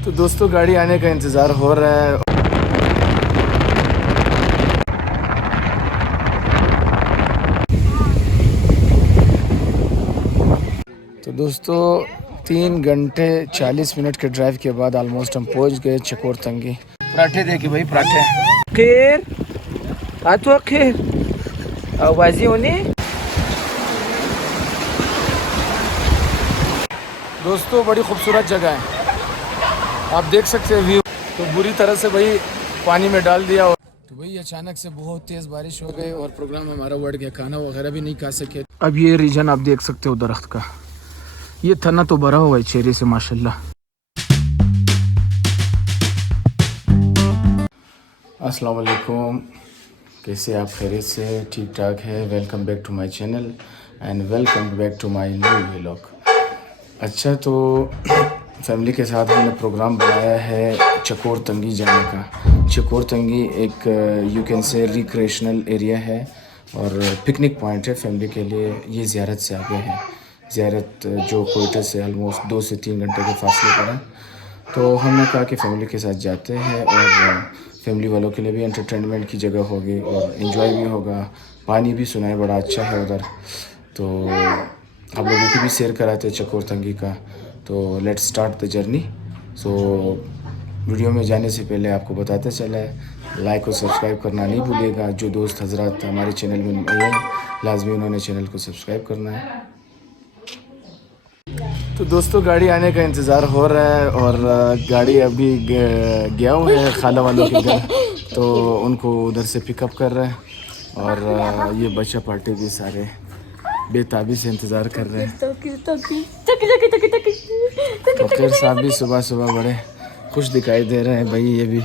तो दोस्तों गाड़ी आने का इंतज़ार हो रहा है। तो दोस्तों 3 घंटे 40 मिनट के ड्राइव के बाद ऑलमोस्ट हम पहुंच गए चकोर तंगी। पराठे देखिए भाई, पराठे खैर आ तो खैर आवाज़ी होने। दोस्तों बड़ी खूबसूरत जगह है, आप देख सकते हैं व्यू। तो बुरी तरह से भाई पानी में डाल दिया और तो भाई अचानक से बहुत तेज़ बारिश हो गई और प्रोग्राम हमारा बढ़ गया, खाना वगैरह भी नहीं खा सके। अब ये रीजन आप देख सकते हो दरख्त का, ये तना तो भरा हुआ है चेहरे से माशाल्लाह। अस्सलाम वालेकुम, कैसे आप? खैरियत से? ठीक ठाक है। Welcome back to my channel and welcome back to my new vlog. अच्छा, तो फैमिली के साथ हमने प्रोग्राम बनाया है चकोर तंगी जाने का। चकोर तंगी एक you can say recreational area है और पिकनिक पॉइंट है फैमिली के लिए। ये ज़ियारत से आगे है, ज़ियारत जो कोयटा से ऑलमोस्ट 2 से 3 घंटे के फासले पर है। तो हमने कहा कि फैमिली के साथ जाते हैं और फैमिली वालों के लिए भी एंटरटेनमेंट की जगह होगी और इन्जॉय भी होगा। पानी भी सुना है बड़ा अच्छा है उधर, तो आप लोगों की भी शेयर कराते हैं चकोर तंगी का। तो let's start the journey. So video में जाने से पहले आपको बताते चला है, लाइक और सब्सक्राइब करना नहीं भूलिएगा। जो दोस्त हजरात हमारे चैनल में नए हैं लाजमी उन्होंने चैनल को सब्सक्राइब करना है। तो दोस्तों गाड़ी आने का इंतज़ार हो रहा है और गाड़ी अभी गया हुआ है खाला वालों के घर, तो उनको उधर से पिकअप कर रहा है। और ये बच्चा पार्टी भी सारे बेताबी से इंतज़ार कर रहे हैं। तो खैर साहब भी सुबह सुबह बड़े खुश दिखाई दे रहे हैं भाई। ये भी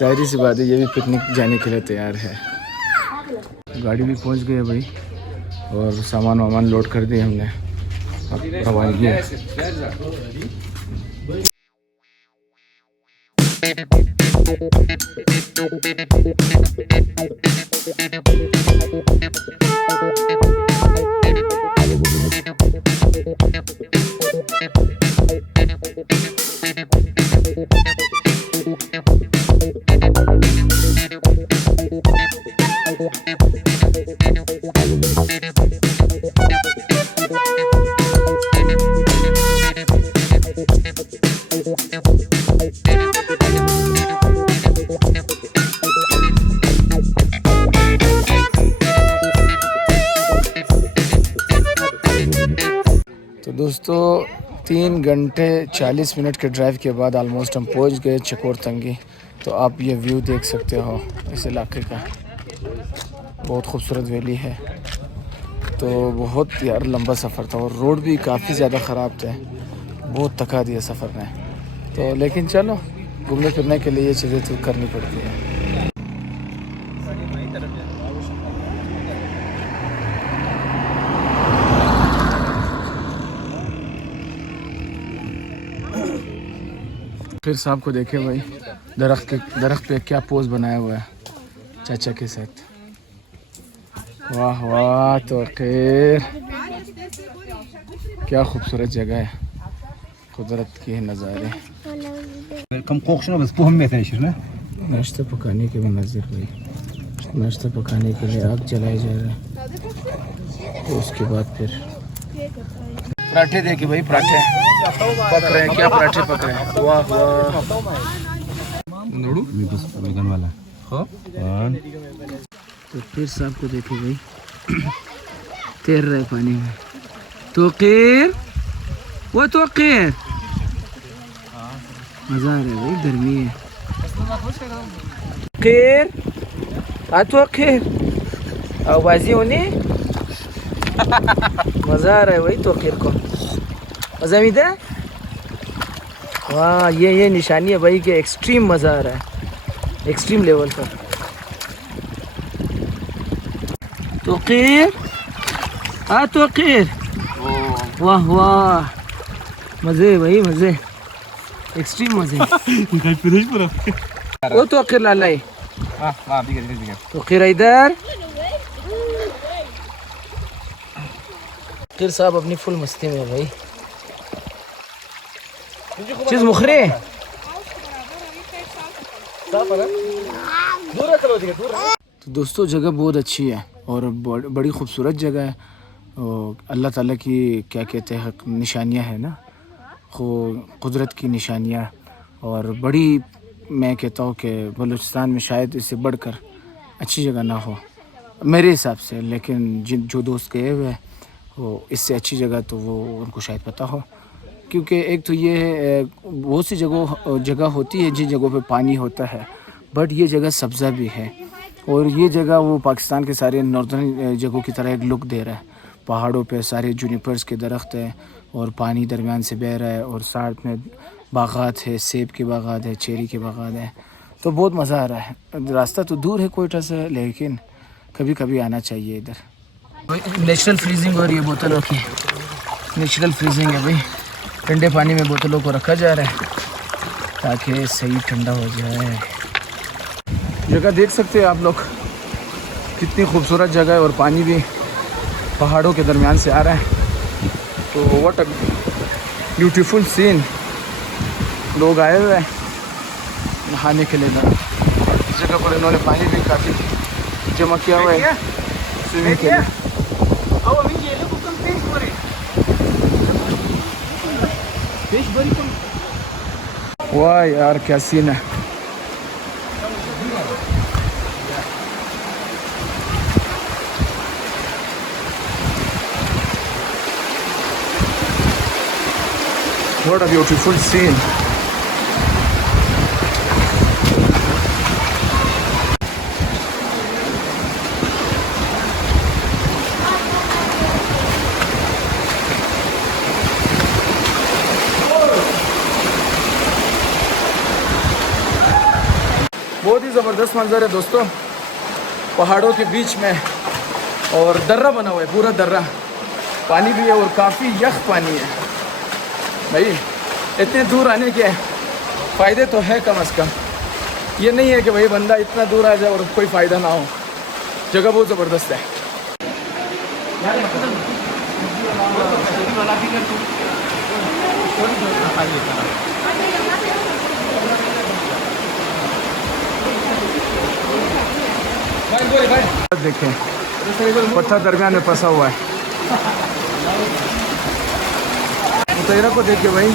जाहिर सी बात है, ये भी पिकनिक जाने के लिए तैयार है। गाड़ी भी पहुंच गई है भाई और सामान वामान लोड कर दिए हमने, अब रवानगी है। तो दोस्तों 3 घंटे 40 मिनट के ड्राइव के बाद ऑलमोस्ट हम पहुंच गए चकोर तंगी। तो आप ये व्यू देख सकते हो इस इलाके का, बहुत खूबसूरत वैली है। तो बहुत यार लंबा सफ़र था और रोड भी काफ़ी ज़्यादा ख़राब थे, बहुत थका दिया सफ़र ने। तो लेकिन चलो घूमने फिरने के लिए ये चीज़ें तो करनी पड़ती है। फिर साहब को देखे भाई, दरख्त पे क्या पोज बनाया हुआ है चाचा के साथ। वाह वाह, तो खैर क्या खूबसूरत जगह है, कुदरत के नज़ारे। नाश्ता पकाने के मंजर भाई, नाश्ता पकाने के लिए आग जलाए जा रहा है। तो उसके बाद फिर पराठे देखिए भाई, पराठे पक रहे हैं। क्या पराठे पक रहे हैं, वाह वाह। वाला हो। तो फिर साहब को देखो भाई तैर रहे पानी में। तो खैर वो तो खैर मज़ा आ रहा है भाई, गर्मी है। खैर आ तो खैर आवाज़ी होने मज़ा आ रहा है भाई। तो खैर को मज़ा मिलता है। वाह, ये निशानी है भाई कि एक्सट्रीम मज़ा आ रहा है, एक्सट्रीम लेवल पर। तो खैर आ तो खैर, वाह वाह, मज़े भाई मज़े, एक्सट्रीम मज़े। वो तो खैर लाला तो खैर इधर फिर साहब अपनी फुल मस्ती में है भाई। चीज़ मुखरे तो दोस्तों जगह बहुत अच्छी है और बड़ी खूबसूरत जगह है और अल्लाह ताला की क्या कहते हैं निशानियाँ हैं ना, कुदरत की निशानियाँ। और बड़ी मैं कहता हूँ कि बलूचिस्तान में शायद इससे बढ़कर अच्छी जगह ना हो मेरे हिसाब से, लेकिन जिन जो दोस्त गए हुए हैं वो इससे अच्छी जगह तो वो उनको शायद पता हो। क्योंकि एक तो ये है बहुत सी जगह होती है जिन जगहों पे पानी होता है, बट ये जगह सब्ज़ा भी है और ये जगह वो पाकिस्तान के सारे नॉर्दर्न जगहों की तरह एक लुक दे रहा है। पहाड़ों पे सारे जूनिपर्स के दरख्त हैं और पानी दरमियान से बह रहा है और साथ में बागात है, सेब के बागात है, चेरी के बागात है, तो बहुत मज़ा आ रहा है। रास्ता तो दूर है कोयटा से, लेकिन कभी कभी आना चाहिए इधर। नेचुरल फ्रीजिंग हो रही है बोतलों की, नेचुरल फ्रीजिंग है भाई। ठंडे पानी में बोतलों को रखा जा रहा है ताकि सही ठंडा हो जाए। जगह देख सकते हैं आप लोग, कितनी खूबसूरत जगह है और पानी भी पहाड़ों के दरमियान से आ रहा है। तो व्हाट अ ब्यूटीफुल सीन। लोग आए हुए हैं नहाने के लिए। इस जगह पर इन्होंने पानी भी काफ़ी जमा किया हुआ है स्विमिंग के लिए। वाह यार क्या सीन है। What a beautiful scene. बहुत ही ज़बरदस्त मंजर है दोस्तों, पहाड़ों के बीच में और दर्रा बना हुआ है, पूरा दर्रा, पानी भी है और काफ़ी यख पानी है भाई। इतने दूर आने के फ़ायदे तो है कम से कम, ये नहीं है कि भाई बंदा इतना दूर आ जाए और कोई फ़ायदा ना हो। जगह बहुत ज़बरदस्त है। देखें पत्थर दरमियान में फंसा हुआ है। मुतैरा को देखिए भाई,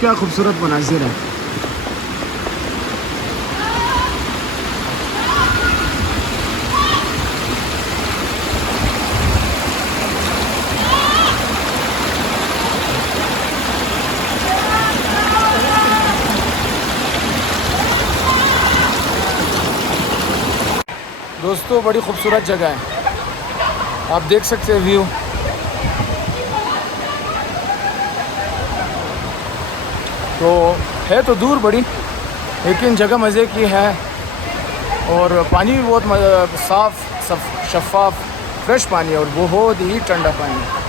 क्या खूबसूरत मनाजिर है। दोस्तों बड़ी खूबसूरत जगह है, आप देख सकते हैं व्यू। तो है तो दूर बड़ी, लेकिन जगह मज़े की है और पानी भी बहुत साफ़ शफाफ फ्रेश पानी है और बहुत ही ठंडा पानी है।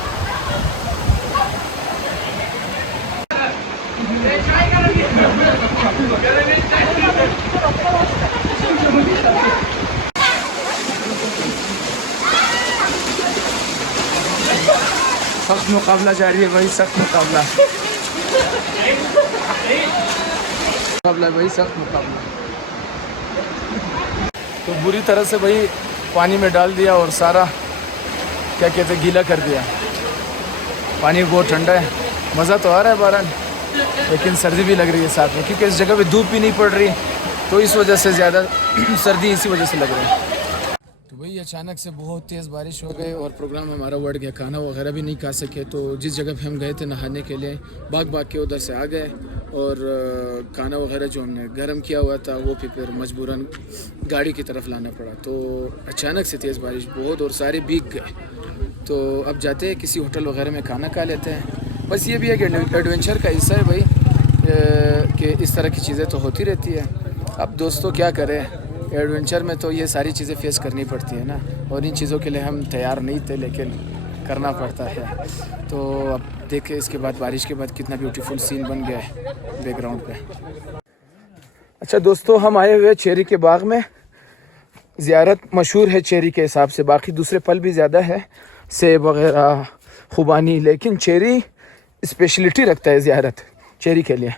सख्त मुकाबला जारी है भाई, सख्त मुकाबला भाई, सख्त मुकाबला। तो बुरी तरह से भाई पानी में डाल दिया और सारा क्या कहते हैं गीला कर दिया। पानी बहुत ठंडा है, मज़ा तो आ रहा है बहरहाल, लेकिन सर्दी भी लग रही है साथ में, क्योंकि इस जगह पे धूप भी नहीं पड़ रही, तो इस वजह से ज़्यादा सर्दी इसी वजह से लग रही है। तो भाई अचानक से बहुत तेज़ बारिश हो गई और प्रोग्राम हमारा बढ़ गया, खाना वगैरह भी नहीं खा सके। तो जिस जगह पे हम गए थे नहाने के लिए, भाग के उधर से आ गए और खाना वगैरह जो हमने गर्म किया हुआ था वो फिर मजबूरन गाड़ी की तरफ लाना पड़ा। तो अचानक से तेज़ बारिश बहुत और सारे भीग गए। तो अब जाते हैं किसी होटल वगैरह में खाना खा लेते हैं। बस ये भी एक एडवेंचर का हिस्सा है भाई कि इस तरह की चीज़ें तो होती रहती है। अब दोस्तों क्या करें, एडवेंचर में तो ये सारी चीज़ें फेस करनी पड़ती है ना, और इन चीज़ों के लिए हम तैयार नहीं थे, लेकिन करना पड़ता है। तो अब देखें इसके बाद बारिश के बाद कितना ब्यूटीफुल सीन बन गया है बैकग्राउंड पे। अच्छा दोस्तों, हम आए हुए चेरी के बाग में। ज़ियारत मशहूर है चेरी के हिसाब से, बाकी दूसरे फल भी ज़्यादा है, सेब वगैरह, खुबानी, लेकिन चेरी स्पेशलिटी रखता है ज़ियारत। चेरी के लिए,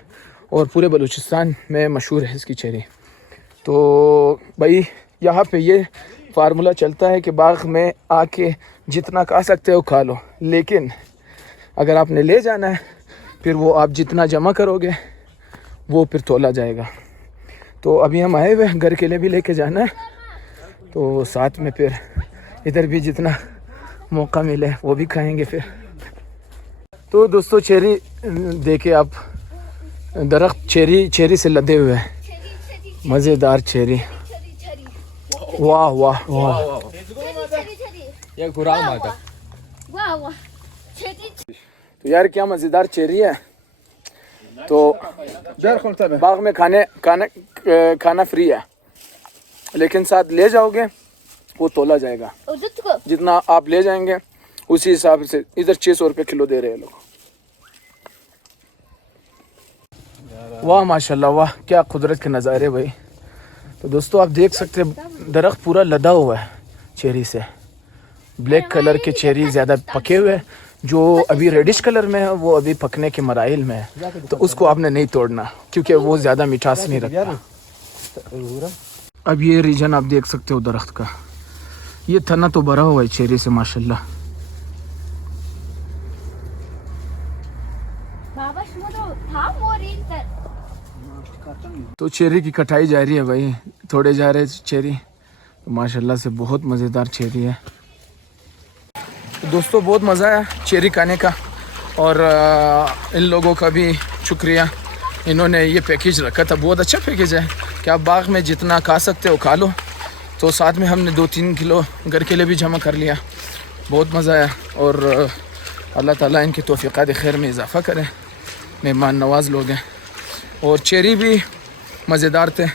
और पूरे बलूचिस्तान में मशहूर है इसकी चेरी। तो भाई यहाँ पे ये फार्मूला चलता है कि बाग में आके जितना खा सकते हो खा लो, लेकिन अगर आपने ले जाना है फिर वो आप जितना जमा करोगे वो फिर तोला जाएगा। तो अभी हम आए हुए घर के लिए भी लेके जाना है, तो साथ में फिर इधर भी जितना मौका मिले वो भी खाएंगे फिर। तो दोस्तों चेरी देखे आप, दरख्त चेरी से लदे हुए हैं, मज़ेदार चेरी। वाह वाह वाह, ये गुराम आता। वाह वाह, तो यार क्या मज़ेदार चेरी है। तो बाग में खाना फ्री है, लेकिन साथ ले जाओगे वो तोला जाएगा। जितना आप ले जाएंगे उसी हिसाब से। इधर 600 रुपये किलो दे रहे हैं लोग। वाह माशाल्लाह, वाह क्या कुदरत के नज़ारे भाई। तो दोस्तों आप देख सकते हैं दरख्त पूरा लदा हुआ है चेरी से। ब्लैक कलर के चेरी ज़्यादा पके हुए हैं, जो अभी रेडिश कलर में है वो अभी पकने के मराइल में है, तो उसको आपने नहीं तोड़ना क्योंकि वो ज़्यादा मिठास नहीं रखता। अब ये रीजन आप देख सकते हो दरख्त का, ये तना तो भरा हुआ है चेरी से माशाल्लाह। तो चेरी की कटाई जा रही है भाई, थोड़े जा रहे चेरी, तो माशाल्लाह से बहुत मज़ेदार चेरी है। तो दोस्तों बहुत मज़ा आया चेरी खाने का, और इन लोगों का भी शुक्रिया, इन्होंने ये पैकेज रखा था। बहुत अच्छा पैकेज है कि आप बाग में जितना खा सकते हो खा लो। तो साथ में हमने 2-3 किलो घर के लिए भी जमा कर लिया। बहुत मज़ा आया, और अल्लाह ताला इनकी तौफ़ीक़ात खैर में इजाफ़ा करे, मेहमान नवाज़ लोग हैं। और चेरी भी मज़ेदार थे।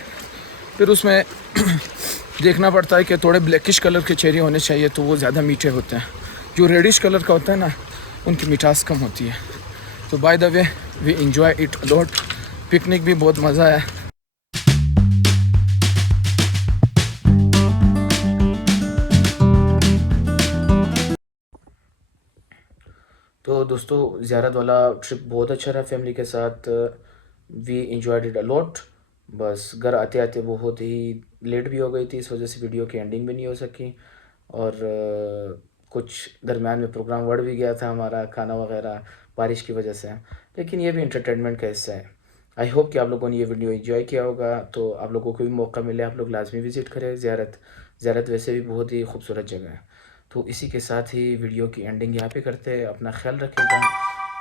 फिर उसमें देखना पड़ता है कि थोड़े ब्लैकिश कलर के चेरी होने चाहिए, तो वो ज़्यादा मीठे होते हैं। जो रेडिश कलर का होता है ना, उनकी मिठास कम होती है। तो by the way we enjoy it a lot. Picnic भी बहुत मज़ा आया। तो दोस्तों ज़ियारत वाला ट्रिप बहुत अच्छा रहा फैमिली के साथ। We enjoyed it a lot. बस घर आते आते बहुत ही लेट भी हो गई थी, इस वजह से वीडियो की एंडिंग भी नहीं हो सकी, और कुछ दरमियान में प्रोग्राम बढ़ भी गया था हमारा, खाना वगैरह बारिश की वजह से। लेकिन ये भी इंटरटेनमेंट का हिस्सा है। आई होप कि आप लोगों ने ये वीडियो एंजॉय किया होगा। तो आप लोगों को भी मौका मिले, आप लोग लाजमी विज़िट करें ज़ियारत वैसे भी बहुत ही खूबसूरत जगह है। तो इसी के साथ ही वीडियो की एंडिंग यहाँ पे करते हैं। अपना ख्याल रखिएगा।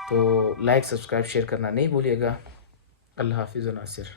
तो लाइक सब्सक्राइब शेयर करना नहीं भूलिएगा। अल्लाह हाफिज़ नासिर।